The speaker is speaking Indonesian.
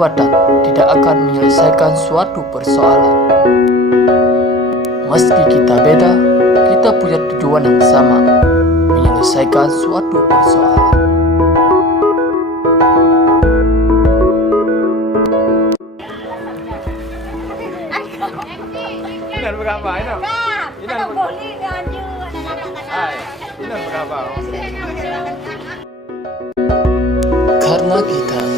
jabatan tidak akan menyelesaikan suatu persoalan. Meski kita beda, kita punya tujuan yang sama, menyelesaikan suatu persoalan. Inan berapa ini? Ada boleh ngaju. Inan berapa? Karena kita